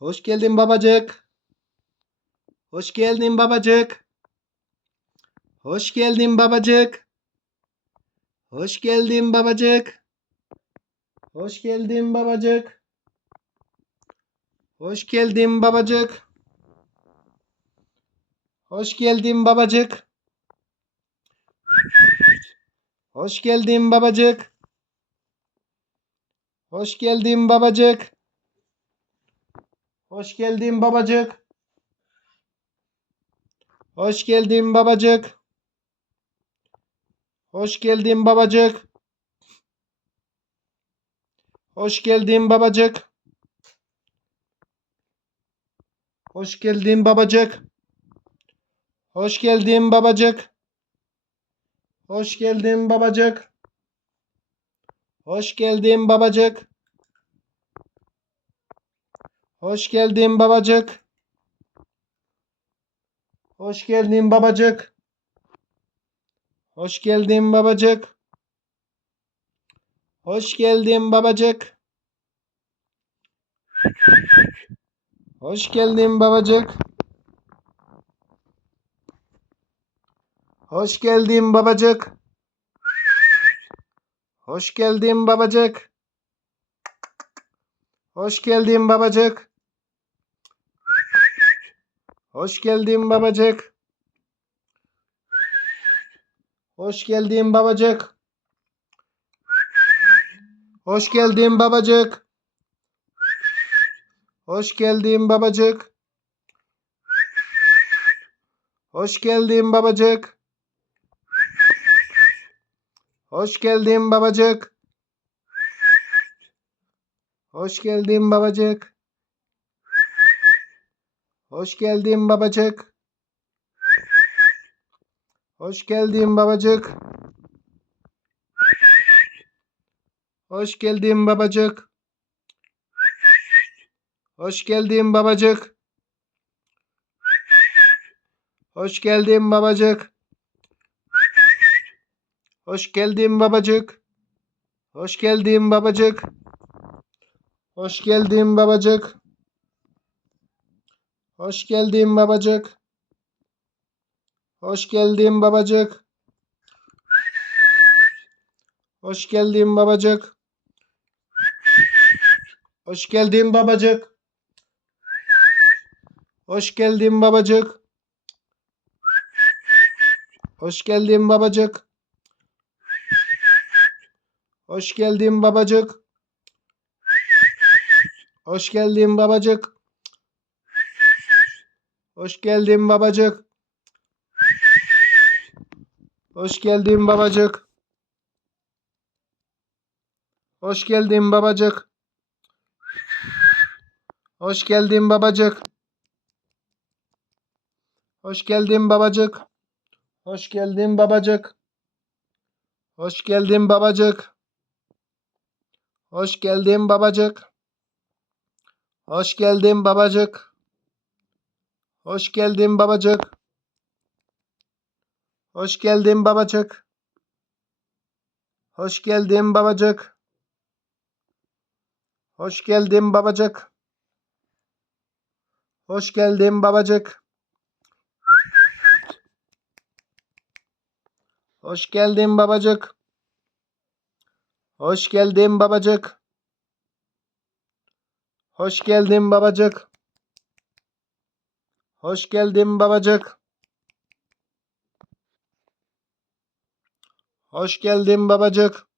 Hoş geldin babacık. Hoş geldin babacık. Hoş geldin babacık. Hoş geldin babacık. Hoş geldin babacık. Hoş geldin babacık. Hoş geldin babacık. Hoş geldin babacık. Hoş geldin babacık. Hoş geldin babacık. Hoş geldin babacık. Hoş geldin babacık. Hoş geldin babacık. Hoş geldin babacık. Hoş geldin babacık. Hoş geldin babacık. Hoş geldin babacık. Hoş geldin babacık. Hoş geldin babacık. Hoş geldin babacık. Hoş geldin babacık. Hoş geldin babacık. Hoş geldin babacık. Hoş geldin babacık. Hoş geldin babacık. Hoş geldin babacık. Hoş geldin babacık. Hoş geldin babacık. Hoş geldin babacık. Hoş geldin babacık. Hoş geldin babacık. Hoş geldin babacık. Hoş geldin babacık. Hoş geldin babacık. Hoş geldin babacık. Hoş geldin babacık. Hoş geldin babacık. Hoş geldin babacık. Hoş geldin babacık. Hoş geldin babacık. Hoş geldin babacık. Hoş geldin babacık. Hoş geldin babacık. Hoş geldin babacık. Hoş geldin babacık. Hoş geldin babacık. Hoş geldin babacık. Hoş geldin babacık. Hoş geldin babacık. Hoş geldin babacık. Hoş geldin babacık. Hoş geldin babacık. Hoş geldin babacık. Hoş geldin babacık. Hoş geldin babacık. Hoş geldin babacık. Hoş geldin babacık. Hoş geldin babacık. Hoş geldin babacık. Hoş geldin babacık. Hoş geldin babacık. Hoş geldin babacık. Hoş geldin babacık. Hoş geldin babacık. Hoş geldin babacık. Hoş geldin babacık. Hoş geldin babacık.